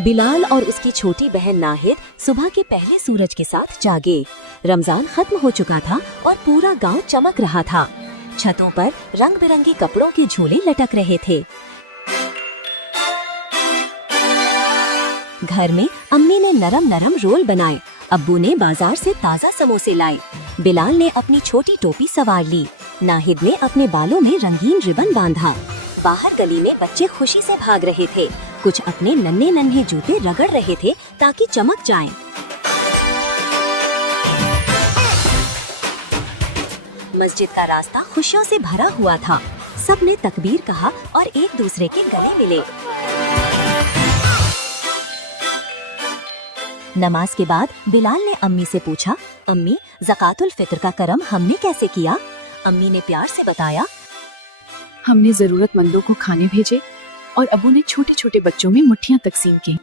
बिलाल और उसकी छोटी बहन नाहिद सुबह के पहले सूरज के साथ जागे। रमजान खत्म हो चुका था और पूरा गांव चमक रहा था। छतों पर रंग बिरंगे कपड़ों के झूले लटक रहे थे। घर में अम्मी ने नरम नरम रोल बनाए, अब्बू ने बाजार से ताज़ा समोसे लाए। बिलाल ने अपनी छोटी टोपी सवार ली, नाहिद ने अपने बालों में रंगीन रिबन बांधा। बाहर गली में बच्चे खुशी से भाग रहे थे, कुछ अपने नन्हे नन्हे जूते रगड़ रहे थे ताकि चमक जाएं। मस्जिद का रास्ता खुशियों से भरा हुआ था। सबने तकबीर कहा और एक दूसरे के गले मिले। नमाज के बाद बिलाल ने अम्मी से पूछा, अम्मी ज़कातुल फितर का करम हमने कैसे किया? अम्मी ने प्यार से बताया, हमने जरूरतमंदों को खाने भेजे और अबू ने छोटे छोटे बच्चों में मुट्ठियाँ तकसीम की।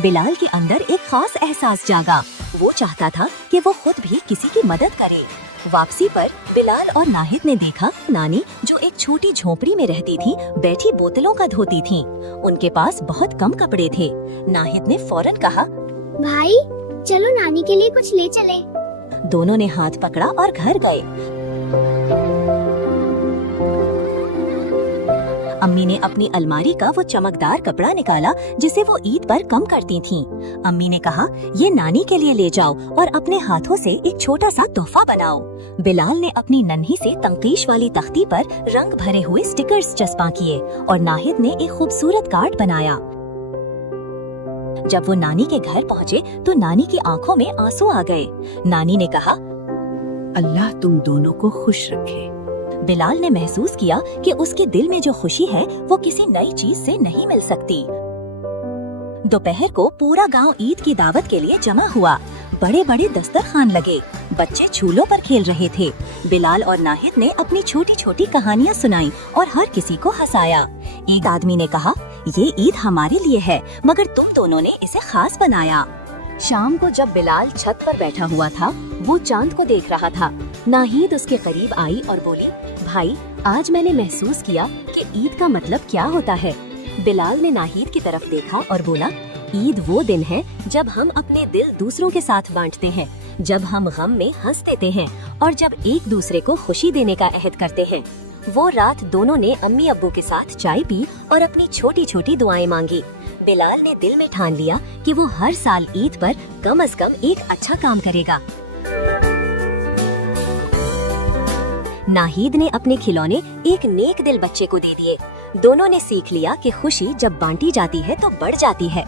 बिलाल के अंदर एक खास एहसास जागा। वो चाहता था कि वो खुद भी किसी की मदद करे। वापसी पर बिलाल और नाहिद ने देखा नानी, जो एक छोटी झोपड़ी में रहती थी, बैठी बोतलों का धोती थी। उनके पास बहुत कम कपड़े थे। नाहिद ने फौरन कहा, भाई चलो नानी के लिए कुछ ले चले। दोनों ने हाथ पकड़ा और घर गए। अम्मी ने अपनी अलमारी का वो चमकदार कपड़ा निकाला जिसे वो ईद पर कम करती थीं। अम्मी ने कहा, ये नानी के लिए ले जाओ और अपने हाथों से एक छोटा सा तोहफा बनाओ। बिलाल ने अपनी नन्ही से तंकीश वाली तख्ती पर रंग भरे हुए स्टिकर्स चस्पा किए और नाहिद ने एक खूबसूरत कार्ड बनाया। जब वो नानी के घर पहुँचे तो नानी की आंखों में आंसू आ गए। नानी ने कहा, अल्लाह तुम दोनों को खुश रखे। बिलाल ने महसूस किया कि उसके दिल में जो खुशी है वो किसी नई चीज से नहीं मिल सकती। दोपहर को पूरा गांव ईद की दावत के लिए जमा हुआ। बड़े बड़े दस्तरखान लगे, बच्चे झूलों पर खेल रहे थे। बिलाल और नाहिद ने अपनी छोटी छोटी कहानियां सुनाई और हर किसी को हंसाया। एक आदमी ने कहा, ये ईद हमारे लिए है, मगर तुम दोनों ने इसे खास बनाया। शाम को जब बिलाल छत पर बैठा हुआ था, वो चांद को देख रहा था। नाहिद उसके करीब आई और बोली, भाई आज मैंने महसूस किया कि ईद का मतलब क्या होता है। बिलाल ने नाहिद की तरफ देखा और बोला, ईद वो दिन है जब हम अपने दिल दूसरों के साथ बांटते हैं, जब हम गम में हंस देते हैं और जब एक दूसरे को खुशी देने का अहद करते हैं। वो रात दोनों ने अम्मी अब्बू के साथ चाय पी और अपनी छोटी छोटी दुआएं मांगी। बिलाल ने दिल में ठान लिया कि वो हर साल ईद पर कम से कम एक अच्छा काम करेगा। नाहिद ने अपने खिलौने एक नेक दिल बच्चे को दे दिए। दोनों ने सीख लिया कि खुशी जब बांटी जाती है तो बढ़ जाती है।